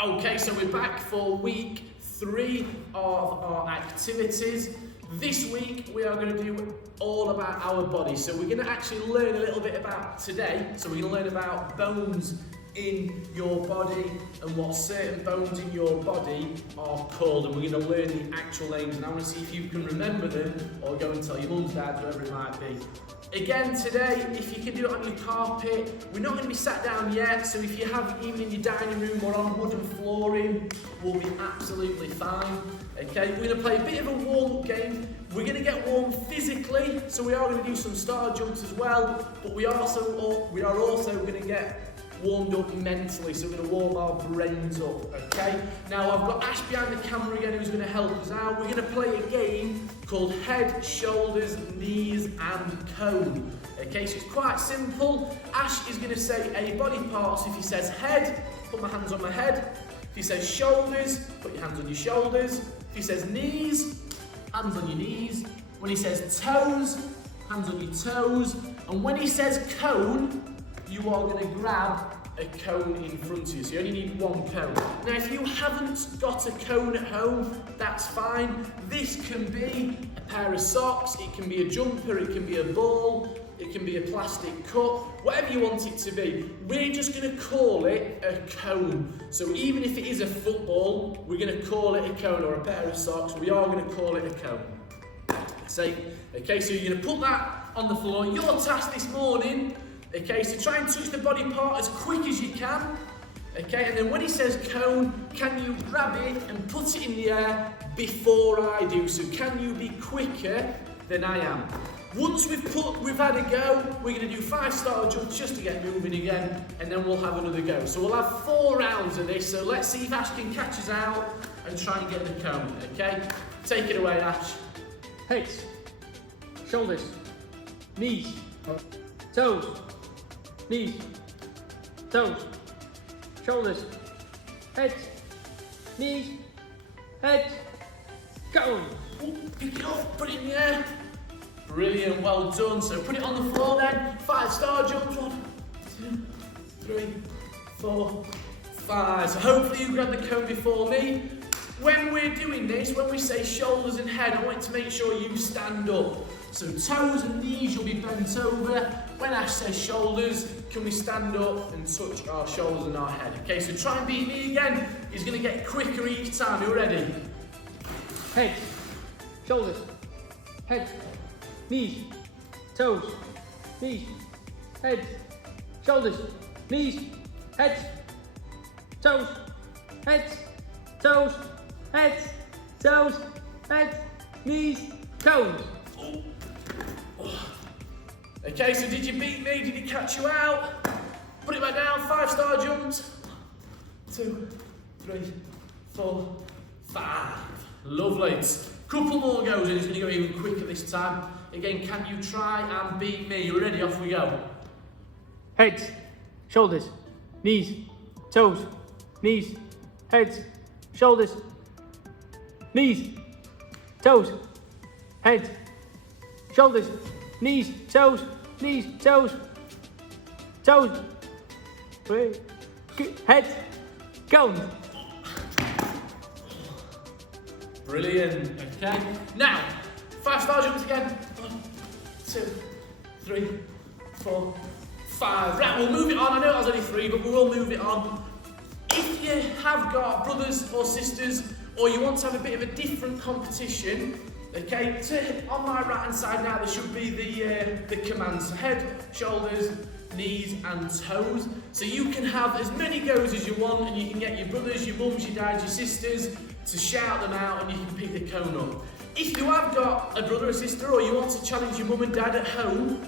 Okay, so we're back for week 3 of our activities. This week we are going to do all about our body. So we're going to actually learn a little bit about today. So we're going to learn about bones in your body and what certain bones in your body are called, and we're going to learn the actual names, and I want to see if you can remember them or go and tell your mums, dad, whoever it might be. Again today, if you can do it on your carpet, we're not going to be sat down yet, so if you have even in your dining room or on wooden flooring, we'll be absolutely fine. Okay, we're going to play a bit of a warm-up game. We're going to get warm physically, so we are going to do some star jumps as well, but we are also going to get warmed up mentally, so we're going to warm our brains up, okay? Now I've got Ash behind the camera again who's going to help us out. We're going to play a game called head, shoulders, knees and cone. Okay, so it's quite simple. Ash is going to say a body part, so if he says head, put my hands on my head. If he says shoulders, put your hands on your shoulders. If he says knees, hands on your knees. When he says toes, hands on your toes. And when he says cone, you are going to grab a cone in front of you, so you only need one cone. Now if you haven't got a cone at home, that's fine. This can be a pair of socks, it can be a jumper, it can be a ball, it can be a plastic cup, whatever you want it to be. We're just going to call it a cone. So even if it is a football, we're going to call it a cone, or a pair of socks, we are going to call it a cone. Okay, so you're going to put that on the floor. Your task this morning, okay, so try and touch the body part as quick as you can. Okay, and then when he says cone, can you grab it and put it in the air before I do? So can you be quicker than I am? Once we've had a go, we're going to do 5-star jumps just to get moving again, and then we'll have another go. So we'll have 4 rounds of this, so let's see if Ash can catch us out and try and get the cone, okay? Take it away, Ash. Heads, shoulders, knees, toes, knees, toes, shoulders, heads, knees, heads, cone. Oh, pick it up, put it in the air. Brilliant, well done. So put it on the floor then. 5-star jumps. 1, 2, 3, 4, 5. So hopefully you grab the cone before me. When we're doing this, when we say shoulders and head, I want to make sure you stand up. So toes and knees, you'll be bent over. When Ash says shoulders, can we stand up and touch our shoulders and our head? Okay, so try and beat me again. He's going to get quicker each time. You ready? Head, shoulders, head, knees, toes, knees, head, shoulders, knees, heads, toes, heads, toes, heads, toes, heads, knees, cones. Okay, so did you beat me? Did he catch you out? Put it back down. 5-star jumps. 2, 3, 4, 5. Lovely. Couple more goes, and it's going to go even quicker this time. Again, can you try and beat me? You ready? Off we go. Heads, shoulders, knees, toes, knees, heads, shoulders, knees, toes, heads, shoulders, knees, toes, toes, head, cone. Brilliant. Okay. Now, 5-star jumps again. 1, 2, 3, 4, 5. Right, we'll move it on. I know that was only 3, but we will move it on. If you have got brothers or sisters, or you want to have a bit of a different competition, okay, on my right hand side now there should be the commands: head, shoulders, knees and toes. So you can have as many goes as you want, and you can get your brothers, your mums, your dads, your sisters to shout them out, and you can pick the cone up. If you have got a brother or sister, or you want to challenge your mum and dad at home,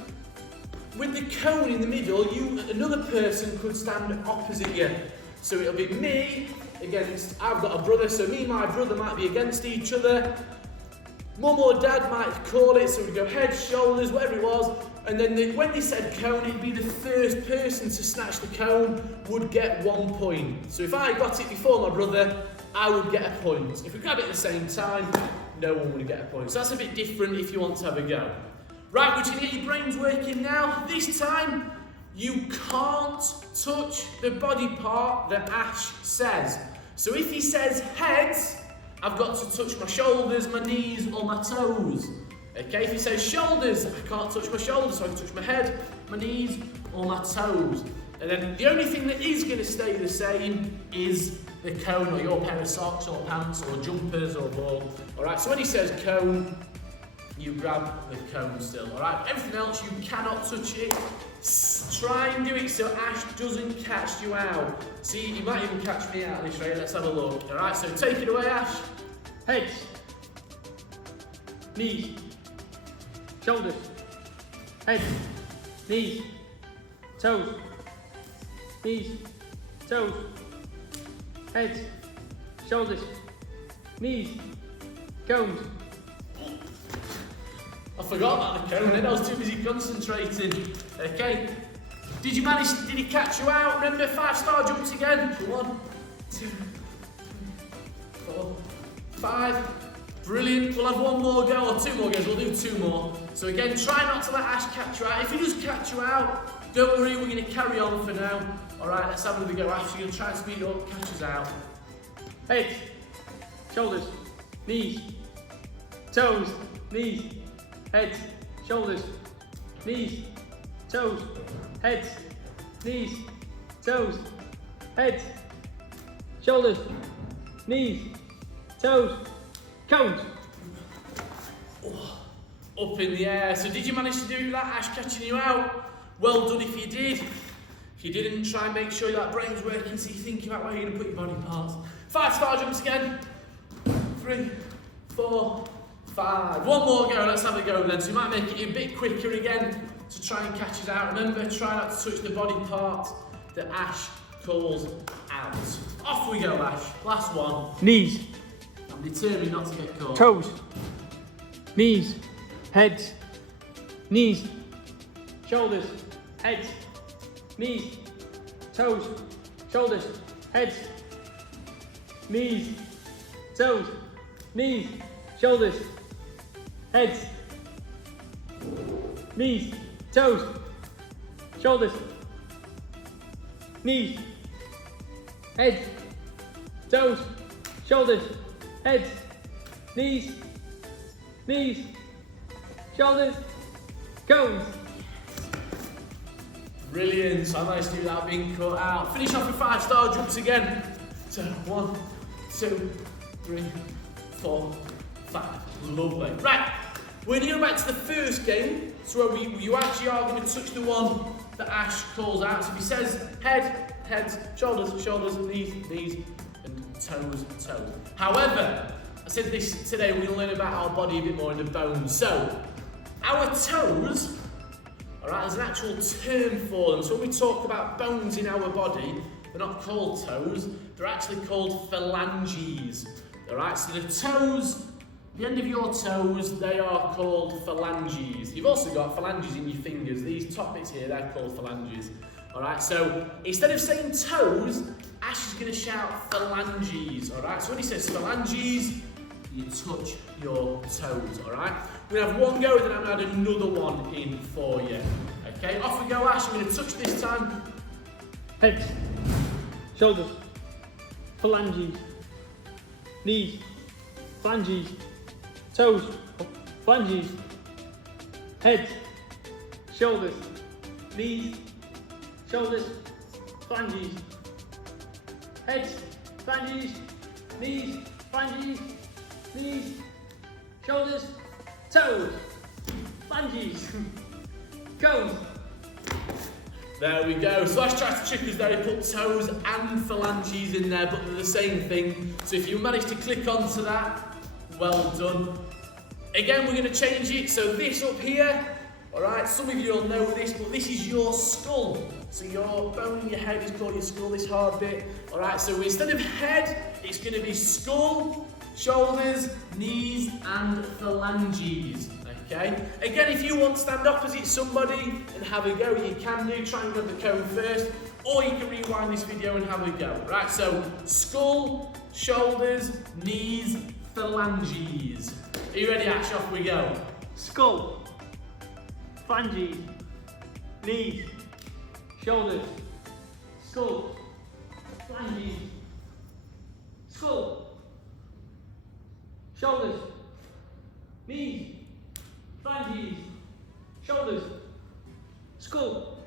with the cone in the middle, another person could stand opposite you. So it'll be me against, I've got a brother, so me and my brother might be against each other. Mum or dad might call it, so we'd go head, shoulders, whatever it was, and then when they said cone, it'd be the first person to snatch the cone would get 1 point. So if I got it before my brother, I would get a point. If we grab it at the same time, no one would get a point. So that's a bit different if you want to have a go. Right, we're going to get your brains working now. This time, you can't touch the body part that Ash says. So if he says heads, I've got to touch my shoulders, my knees, or my toes. Okay, if he says shoulders, I can't touch my shoulders, so I can touch my head, my knees, or my toes. And then the only thing that is going to stay the same is the cone, or your pair of socks, or pants, or jumpers, or ball. Alright, so when he says cone, you grab the cone still. Alright, everything else, you cannot touch it. Try and do it so Ash doesn't catch you out. See, he might even catch me out this way. Let's have a look. Alright, so take it away, Ash. Heads. Knees. Shoulders. Head. Knees. Toes. Knees. Toes. Heads. Shoulders. Knees. Cones. I forgot about the cone then, I was too busy concentrating. Okay. Did he catch you out? Remember 5-star jumps again? 1, 2, 3, 4, 5. Brilliant. We'll have one more go, or 2 more goes. We'll do 2 more. So again, try not to let Ash catch you out. If he does catch you out, don't worry, we're going to carry on for now. Alright, let's have another go. Ash, you're going to try and speed up, catch us out. Head. Shoulders. Knees. Toes. Knees. Heads. Shoulders. Knees. Toes. Heads. Knees. Toes. Heads. Shoulders. Knees. Toes. Cones. Up in the air. So did you manage to do that, Ash, catching you out? Well done if you did. If you didn't, try and make sure that brain's working so you're thinking about where you're going to put your body parts. 5-star jumps again. 3, 4, 5. One more go, let's have a go then. So you might make it a bit quicker again to try and catch us out. Remember, try not to touch the body part that Ash calls out. Off we go, Ash. Last one. Knees. I'm determined not to get caught. Toes. Knees. Heads. Knees. Shoulders. Heads. Knees. Toes. Shoulders. Heads. Knees. Toes. Knees. Shoulders. Heads. Knees. Toes. Shoulders. Knees. Heads. Toes. Shoulders. Heads. Knees. Knees. Shoulders. Cones. Brilliant. So I managed to do that being caught out. Finish off with 5-star jumps again. So 1, 2, 3, 4, 5. Lovely. Right. We're going to go back to the first game. So where you actually are going to touch the one that Ash calls out. So if he says head, heads, shoulders, shoulders, knees, knees, and toes, toes. However, I said this today, we're going to learn about our body a bit more in the bones. So, our toes, alright, there's an actual term for them. So when we talk about bones in our body, they're not called toes, they're actually called phalanges. Alright, so the toes, the end of your toes, they are called phalanges. You've also got phalanges in your fingers. These top bits here, they're called phalanges. Alright, so instead of saying toes, Ash is going to shout phalanges. Alright, so when he says phalanges, you touch your toes. Alright, we're going to have one go, then I'm going to add another one in for you. Okay, off we go, Ash. I'm going to touch this time. Heads. Shoulders. Phalanges. Knees. Phalanges. Toes. Phalanges. Heads. Shoulders. Knees. Shoulders. Phalanges. Heads. Phalanges. Knees. Phalanges. Knees. Shoulders. Toes. Phalanges. Cones. There we go. So Ash tried to trick us there. He put toes and phalanges in there, but they're the same thing. So if you manage to click onto that, well done. Again, we're going to change it. So this up here, alright, some of you will know this, but this is your skull. So your bone in your head is called your skull, this hard bit. Alright, so instead of head, it's going to be skull, shoulders, knees, and phalanges. Okay? Again, if you want to stand opposite somebody and have a go, you can do. Try and grab the cone first, or you can rewind this video and have a go. Right, so skull, shoulders, knees, phalanges. Are you ready, Ash? Off we go. Skull. Phalanges. Knees. Shoulders. Skull. Phalanges. skull, shoulders, knees, phalanges, shoulders, skull,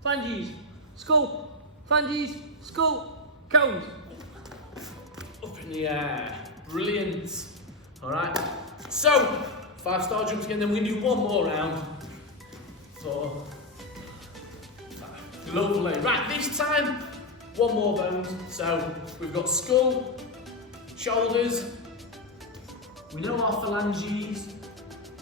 phalanges, skull, phalanges, skull, cones. Up in the air. Brilliant. Alright. So, 5-star jumps again, then we're going to do one more round. 4, 5. Lovely. Right, this time, one more bones. So, we've got skull, shoulders, we know our phalanges,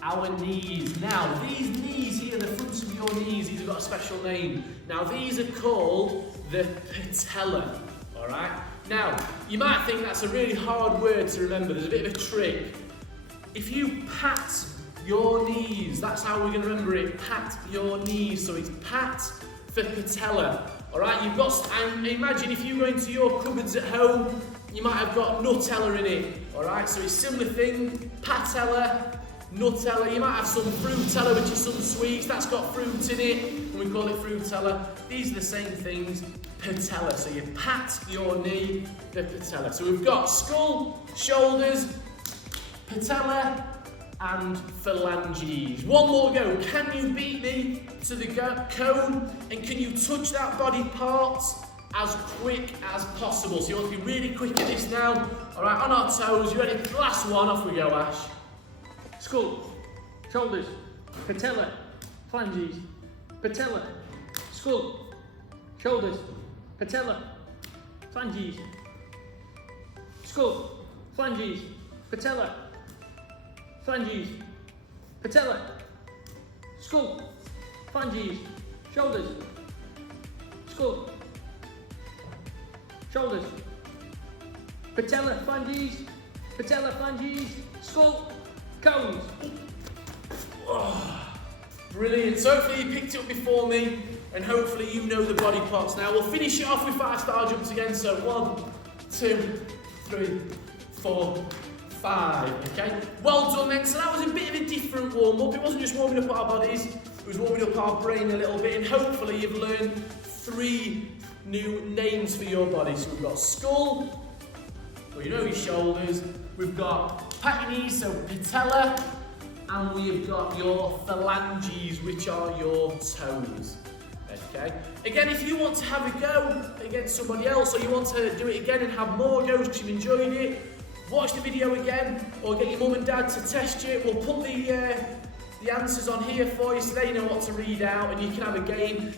our knees. Now, these knees here, the fronts of your knees, these have got a special name. Now, these are called the patella. Alright? Now, you might think that's a really hard word to remember. There's a bit of a trick. If you pat your knees, that's how we're going to remember it. Pat your knees. So it's pat for patella. Alright, you've got, and imagine if you go into your cupboards at home, you might have got Nutella in it. Alright, so it's a similar thing. Patella, Nutella. You might have some Fruitella, which is some sweets. That's got fruit in it, and we call it Fruitella. These are the same things. Patella. So you pat your knee, the patella. So we've got skull, shoulders, patella, and phalanges. One more go. Can you beat me to the cone? And can you touch that body part as quick as possible? So you want to be really quick at this now. All right, on our toes. You ready? Last one. Off we go, Ash. Skull, shoulders, patella, phalanges, patella, skull, shoulders, patella, phalanges, skull, phalanges, patella, phalanges, patella, skull, phalanges, shoulders, skull, shoulders, patella, phalanges, skull, cones. Oh, brilliant. So hopefully you picked it up before me, and hopefully you know the body parts now. We'll finish it off with 5-star jumps again. So 1, 2, 3, 4, 5. Okay, well done then. So that was a bit of a different warm-up. It wasn't just warming up our bodies, it was warming up our brain a little bit, and hopefully you've learned 3 new names for your body. So we've got skull, well, you know your shoulders, we've got pat your knees, so patella, and we've got your phalanges, which are your toes. Okay. Again, if you want to have a go against somebody else, or you want to do it again and have more goes because you've enjoyed it, watch the video again, or get your mum and dad to test you. We'll put the answers on here for you so they know what to read out, and you can have a game.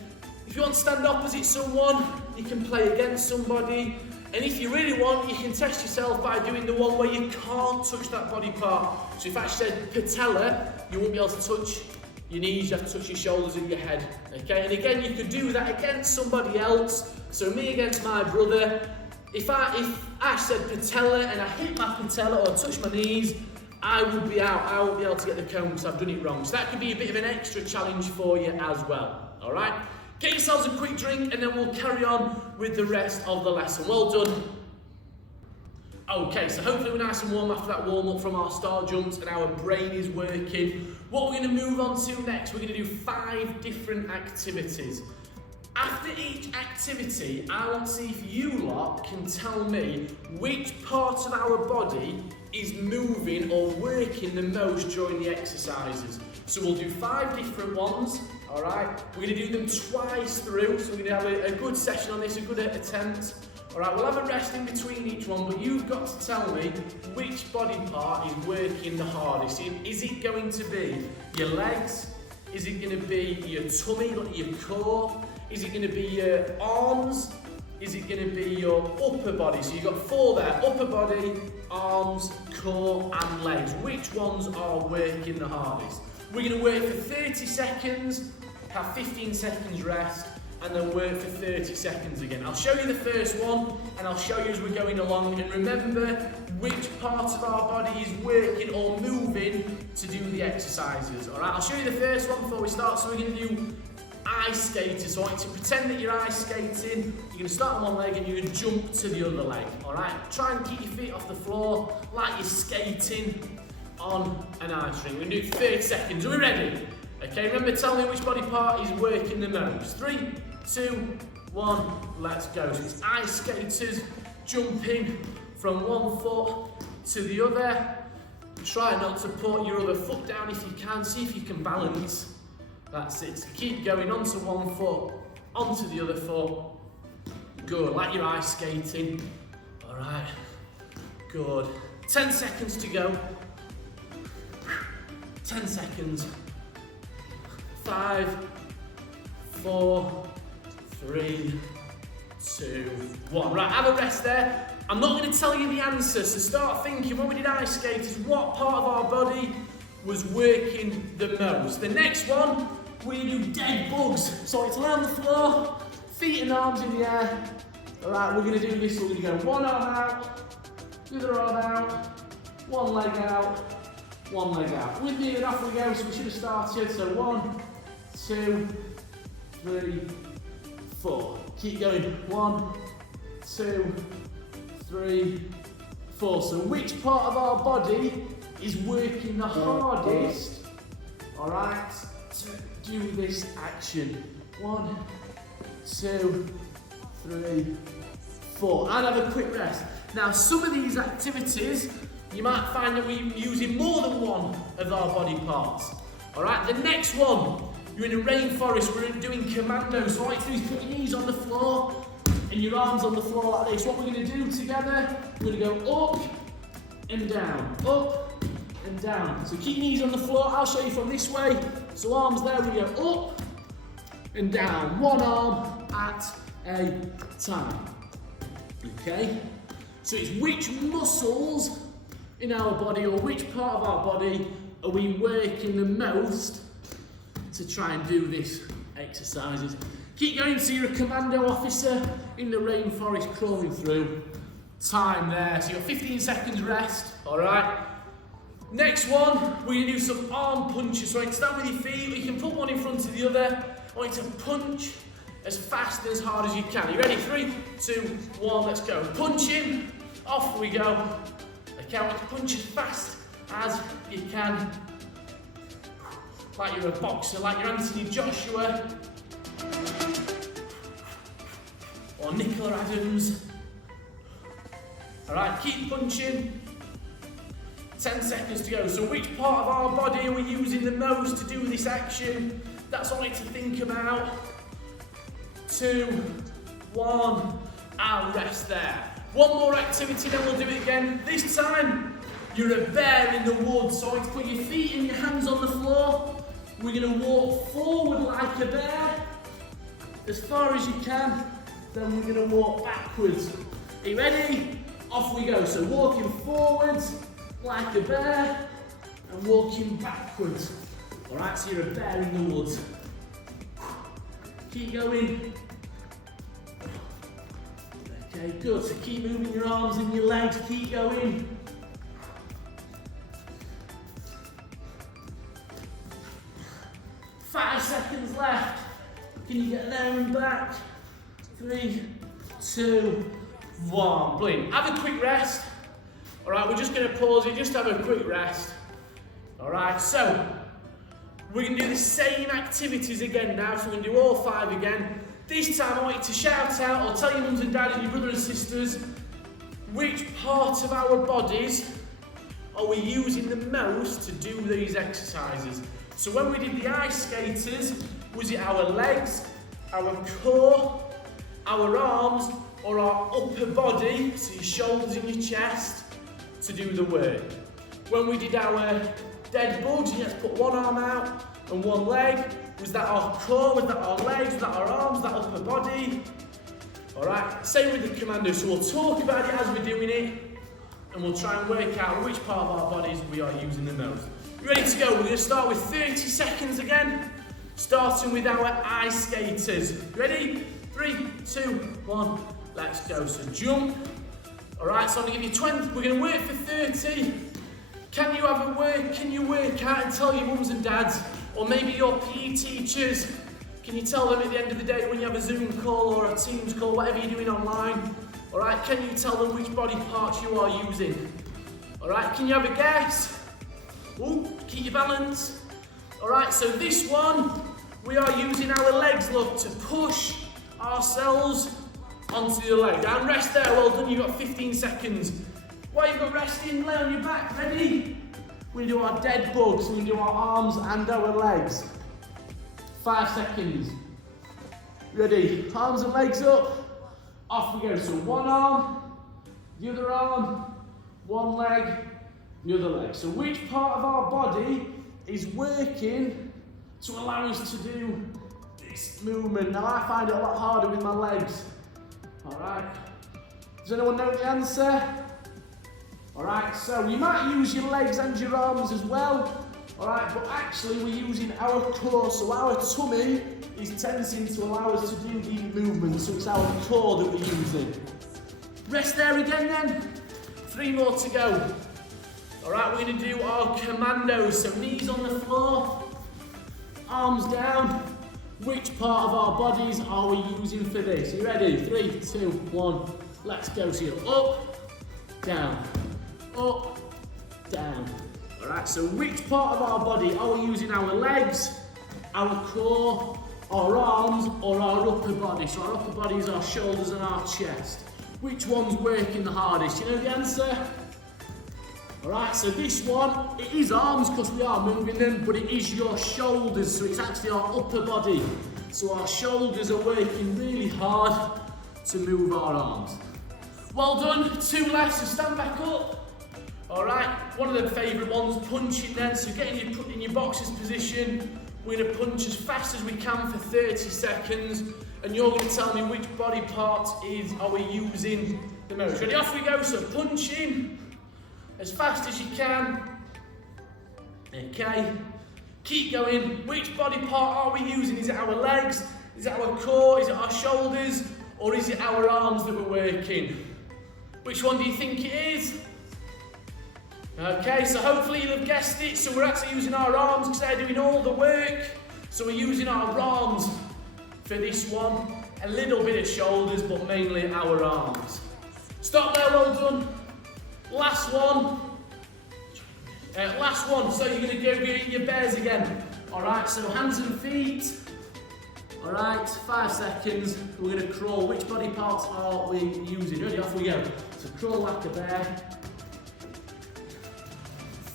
If you want to stand opposite someone, you can play against somebody. And if you really want, you can test yourself by doing the one where you can't touch that body part. So if I said patella, you won't be able to touch your knees, you have to touch your shoulders and your head. Okay, and again, you could do that against somebody else. So me against my brother. If Ash said patella and I hit my patella or touched my knees, I would be out. I won't be able to get the cone because I've done it wrong. So that could be a bit of an extra challenge for you as well. All right? Get yourselves a quick drink and then we'll carry on with the rest of the lesson. Well done. Okay, so hopefully we're nice and warm after that warm-up from our star jumps and our brain is working. What we're going to move on to next, we're going to do 5 different activities. After each activity, I want to see if you lot can tell me which part of our body is moving or working the most during the exercises. So we'll do 5 different ones, all right? We're going to do them twice through, so we're going to have a good session on this, a good attempt. All right, we'll have a rest in between each one, but you've got to tell me which body part is working the hardest. Is it going to be your legs? Is it going to be your tummy, like your core? Is it going to be your arms? Is it going to be your upper body? So you've got 4 there, upper body, arms, core and legs. Which ones are working the hardest? We're going to work for 30 seconds, have 15 seconds rest, and then work for 30 seconds again. I'll show you the first one, and I'll show you as we're going along. And remember which part of our body is working or moving to do the exercises. All right, I'll show you the first one before we start. So we're going to do ice skating. So I want you to pretend that you're ice skating. You're going to start on one leg and you're going to jump to the other leg. All right, try and keep your feet off the floor like you're skating on an ice rink. We're going to do 30 seconds. Are we ready? Okay, remember, tell me which body part is working the most. 3, 2, 1, let's go. So it's ice skaters jumping from one foot to the other. Try not to put your other foot down if you can. See if you can balance. That's it. So keep going onto one foot, onto the other foot. Good, like you're ice skating. All right, good. 10 seconds to go. 10 seconds. 5, 4, 3, 2, 1. Right, have a rest there. I'm not going to tell you the answer, so start thinking, when we did ice skaters, what part of our body was working the most? The next one, we do dead bugs. So it's lie on the floor, feet and arms in the air. All right, we're going to do this. We're going to go one arm out, the other arm out, one leg out, one leg out. With me and off we go, so we should have started. So 1, 2, 3, 4. Keep going. 1, 2, 3, 4. So which part of our body is working the hardest, all right, to do this action? 1, 2, 3, 4. And have a quick rest. Now, some of these activities, you might find that we're using more than one of our body parts. All right, the next one, you're in a rainforest, we're doing commando. So all you do is put your knees on the floor and your arms on the floor like this. What we're going to do together, we're going to go up and down, up and down. So keep your knees on the floor. I'll show you from this way. So arms there, we go up and down, one arm at a time. Okay? So it's which muscles in our body, or which part of our body are we working the most to try and do this exercises. Keep going. So you're a commando officer in the rainforest crawling through. Time there. So you've got 15 seconds rest. All right. Next one, we're going to do some arm punches. So you can stand with your feet, you can put one in front of the other. I want you to punch as fast and as hard as you can. Are you ready? 3, 2, 1, let's go. Punching. Off we go. Okay, I want you to punch as fast as you can. Like you're a boxer, like you're Anthony Joshua. Or Nicola Adams. Alright, keep punching. 10 seconds to go. So which part of our body are we using the most to do this action? That's all I need to think about. 2, 1, and rest there. One more activity, then we'll do it again. This time, you're a bear in the woods. So I want you to put your feet and your hands on the floor. We're going to walk forward like a bear, as far as you can. Then we're going to walk backwards. Are you ready? Off we go. So walking forwards like a bear and walking backwards. All right, so you're a bear in the woods. Keep going. Okay, good. So keep moving your arms and your legs. Keep going. Five seconds left. Can you get there and back? 3, 2, 1. Brilliant. Have a quick rest. All right, we're just going to pause here. Just have a quick rest. All right, so we're going to do the same activities again now. So we're going to do all 5 again. This time I want you to shout out, or tell your mums and dads and your brothers and sisters, which part of our bodies are we using the most to do these exercises. So when we did the ice skaters, was it our legs, our core, our arms, or our upper body, so your shoulders and your chest, to do the work? When we did our dead bugs, you had to put one arm out and one leg. Was that our core? Was that our legs? Was that our arms? Was that upper body? All right, same with the commando. So we'll talk about it as we're doing it, and we'll try and work out which part of our bodies we are using the most. You ready to go? We're going to start with 30 seconds again, starting with our ice skaters. Ready? 3, 2, 1, let's go. So jump. All right, so I'm going to give you 20. We're going to work for 30. Can you work out and tell your mums and dads, or maybe your PE teachers, can you tell them at the end of the day when you have a Zoom call or a Teams call, whatever you're doing online, all right, can you tell them which body parts you are using? All right, can you have a guess? Ooh, keep your balance. All right, so this one, we are using our legs, look, to push ourselves onto the leg. Down, rest there, well done, you've got 15 seconds. While you've got resting, lay on your back, ready? We're going to do our dead bug, so we're going to do our arms and our legs. 5 seconds. Ready, arms and legs up, off we go. So one arm, the other arm, one leg, the other leg. So which part of our body is working to allow us to do this movement? Now I find it a lot harder with my legs. Alright, does anyone know the answer? Alright, so you might use your legs and your arms as well. Alright, but actually we're using our core, so our tummy is tensing to allow us to do these movements, so it's our core that we're using. Rest there again then. 3 more to go. Alright, we're going to do our commandos, so knees on the floor, arms down. Which part of our bodies are we using for this? Are you ready? 3, 2, 1, let's go. So you're up, down, down. Alright, so which part of our body are we using? Our legs, our core, our arms, or our upper body? So our upper body is our shoulders and our chest. Which one's working the hardest? You know the answer? Alright, so this one, it is arms because we are moving them, but it is your shoulders, so it's actually our upper body. So our shoulders are working really hard to move our arms. Well done, 2 left, so stand back up. Alright, one of the favourite ones, punching then, so getting put in your boxer's position. We're going to punch as fast as we can for 30 seconds, and you're going to tell me which body part are we using the most. Ready, off we go, so punching as fast as you can. Okay, keep going. Which body part are we using? Is it our legs? Is it our core? Is it our shoulders? Or is it our arms that we're working? Which one do you think it is? Okay, so hopefully you'll have guessed it. So we're actually using our arms because they're doing all the work. So we're using our arms for this one. A little bit of shoulders, but mainly our arms. Stop there, well done. Last one. Last one, so you're going to go your bears again. Alright, so hands and feet. Alright, 5 seconds. We're going to crawl. Which body parts are we using? Ready, off we go. So crawl like a bear.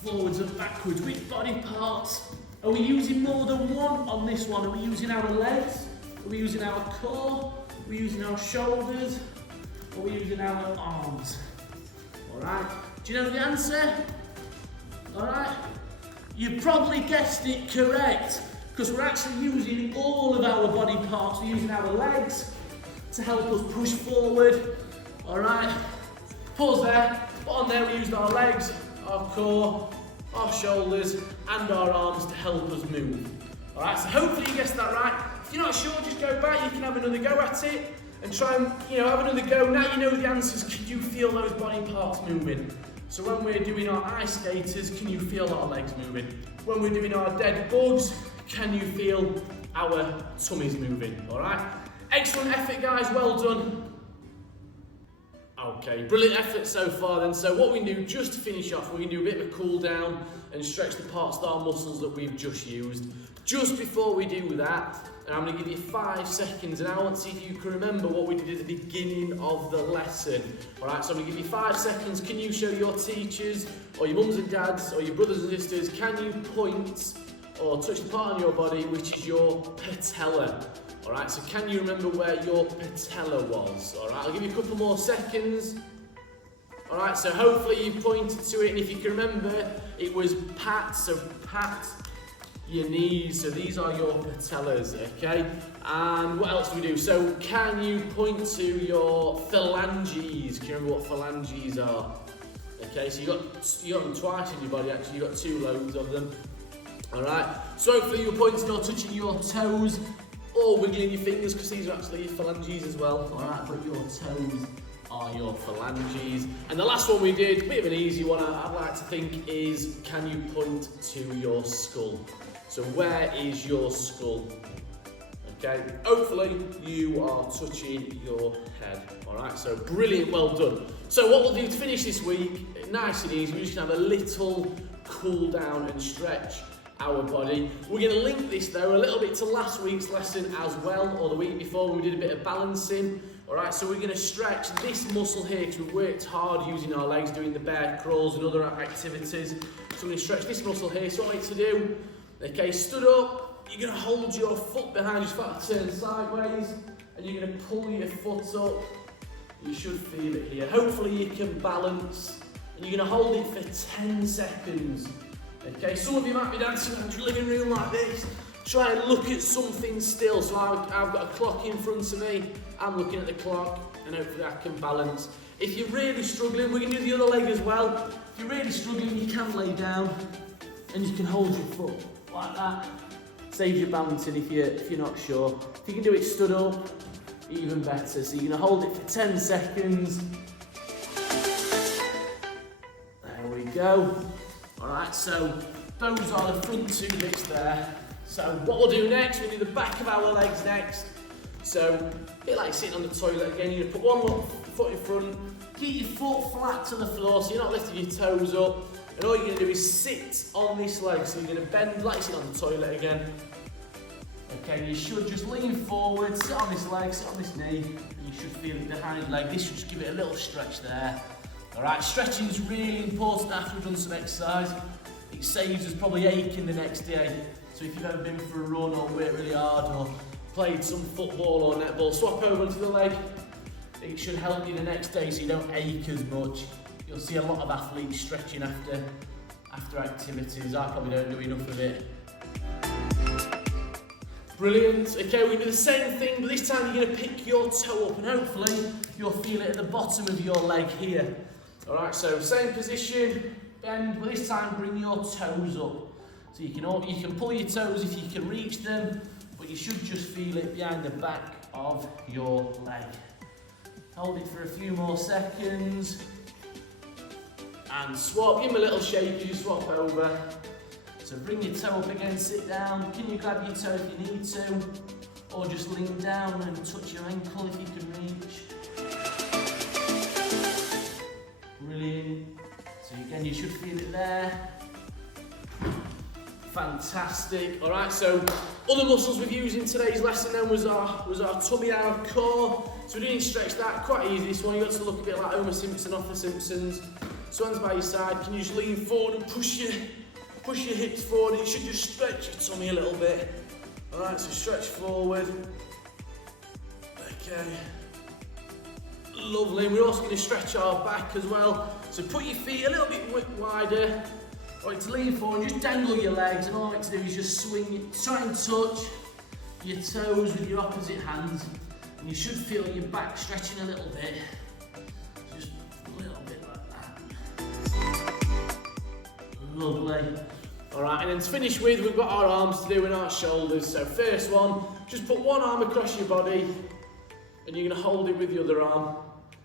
Forwards and backwards. Which body parts are we using more than one on this one? Are we using our legs? Are we using our core? Are we using our shoulders? Or are we using our arms? Alright, do you know the answer? Alright, you probably guessed it correct, because we're actually using all of our body parts. We're using our legs to help us push forward. Alright, pause there. But on there we used our legs, our core, our shoulders and our arms to help us move. Alright, so hopefully you guessed that right. If you're not sure, just go back, you can have another go at it and try and have another go. Now you know the answers, can you feel those body parts moving? So when we're doing our ice skaters, can you feel our legs moving? When we're doing our dead bugs, can you feel our tummies moving? Alright? Excellent effort guys, well done. Okay, brilliant effort so far then. So what we do, just to finish off, we can do a bit of a cool down and stretch the parts of our muscles that we've just used. Just before we do that, and I'm going to give you 5 seconds, and I want to see if you can remember what we did at the beginning of the lesson. Alright, so I'm going to give you 5 seconds. Can you show your teachers, or your mums and dads, or your brothers and sisters, can you point or touch the part on your body which is your patella? Alright, so can you remember where your patella was? Alright, I'll give you a couple more seconds. Alright, so hopefully you pointed to it, and if you can remember, it was pat, so pat your knees, so these are your patellas, okay? And what else do we do? So can you point to your phalanges? Can you remember what phalanges are? Okay, so you got them twice in your body actually, you got 2 loads of them. Alright, so hopefully you're pointing or touching your toes or wiggling your fingers, because these are actually phalanges as well. Alright, but your toes are your phalanges. And the last one we did, a bit of an easy one I'd like to think, is can you point to your skull? So where is your skull? Okay, hopefully you are touching your head. Alright, so brilliant, well done. So what we'll do to finish this week, nice and easy, we're just going to have a little cool down and stretch our body. We're going to link this though a little bit to last week's lesson as well, or the week before when we did a bit of balancing. Alright, so we're going to stretch this muscle here because we've worked hard using our legs, doing the bear crawls and other activities. So we're going to stretch this muscle here. So what I need to do, okay, stood up, you're going to hold your foot behind, just about to turn sideways, and you're going to pull your foot up. You should feel it here. Hopefully you can balance, and you're going to hold it for 10 seconds. Okay, some of you might be dancing around your living room like this. Try and look at something still. So I've got a clock in front of me. I'm looking at the clock, and hopefully I can balance. If you're really struggling, we're going to do the other leg as well. If you're really struggling, you can lay down, and you can hold your foot like that. Saves you balancing if you're not sure. If you can do it stood up, even better. So you're going to hold it for 10 seconds. There we go. Alright, so those are the front two bits there. So what we'll do next, we'll do the back of our legs next. So, a bit like sitting on the toilet again, you're going to put one foot in front, keep your foot flat to the floor so you're not lifting your toes up. And all you're going to do is sit on this leg. So you're going to bend like sitting on the toilet again. Okay, you should just lean forward, sit on this leg, sit on this knee, and you should feel it behind leg. This should just give it a little stretch there. Alright, stretching is really important after we've done some exercise. It saves us probably aching the next day. So if you've ever been for a run or worked really hard or played some football or netball, swap over to the leg. It should help you the next day so you don't ache as much. You'll see a lot of athletes stretching after activities. I probably don't do enough of it. Brilliant. Okay, we're going to do the same thing, but this time you're going to pick your toe up and hopefully you'll feel it at the bottom of your leg here. Alright, so same position, bend, but this time bring your toes up. So you can pull your toes if you can reach them, but you should just feel it behind the back of your leg. Hold it for a few more seconds. And swap, give them a little shake as you swap over. So bring your toe up again, sit down. Can you grab your toe if you need to? Or just lean down and touch your ankle if you can reach. Brilliant. So again, you should feel it there. Fantastic. Alright, so other muscles we've used in today's lesson then was our tummy and our core. So we didn't stretch that, quite easy this one. You got to look a bit like Homer Simpson off The Simpsons. So hands by your side, can you just lean forward and push your hips forward? You should just stretch your tummy a little bit. Alright, so stretch forward. Okay. Lovely. And we're also going to stretch our back as well. So put your feet a little bit wider. I want you to lean forward, just dangle your legs, and all I want you to do is just swing, try and touch your toes with your opposite hands, and you should feel your back stretching a little bit. Just a little bit like that. Lovely. Alright, and then to finish with, we've got our arms to do and our shoulders. So first one, just put one arm across your body, and you're going to hold it with the other arm,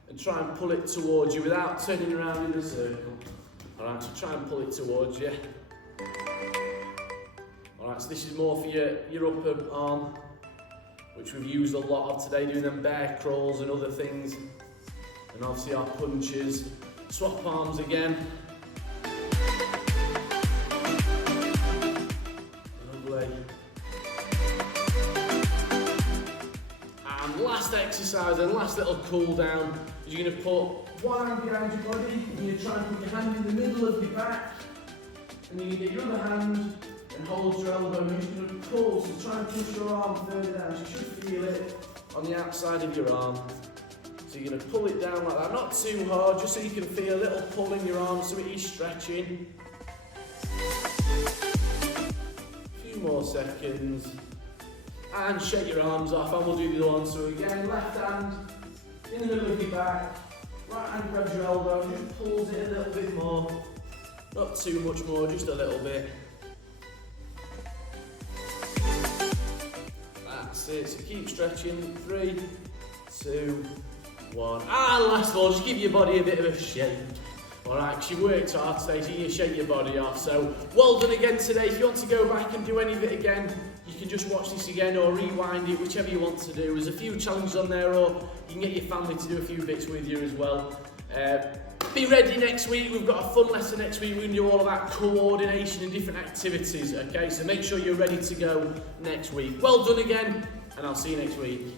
and try and pull it towards you without turning around in a circle. Alright, so try and pull it towards you. Alright, so this is more for your upper arm, which we've used a lot of today, doing them bear crawls and other things. And obviously our punches. Swap arms again. Lovely. And last exercise and last little cool down is you're going to put one hand behind your body, and you're trying to put your hand in the middle of your back, and you get your other hand and hold your elbow, and you're just going to pull, so try and push your arm further down. So you should feel it on the outside of your arm. So you're going to pull it down like that, not too hard, just so you can feel a little pull in your arm so it is stretching. A few more seconds. And shake your arms off, and we'll do the other one. So again, left hand in the middle of your back. Right hand grabs your elbow and just pulls it a little bit more. Not too much more, just a little bit. That's it, so keep stretching. 3, 2, 1. And last of all, just give your body a bit of a shake. Alright, because you worked hard today, so you shake your body off. So, well done again today. If you want to go back and do any of it again, you can just watch this again or rewind it, whichever you want to do. There's a few challenges on there, or you can get your family to do a few bits with you as well. Be ready next week. We've got a fun lesson next week. We're going to do all about coordination and different activities, okay? So make sure you're ready to go next week. Well done again, and I'll see you next week.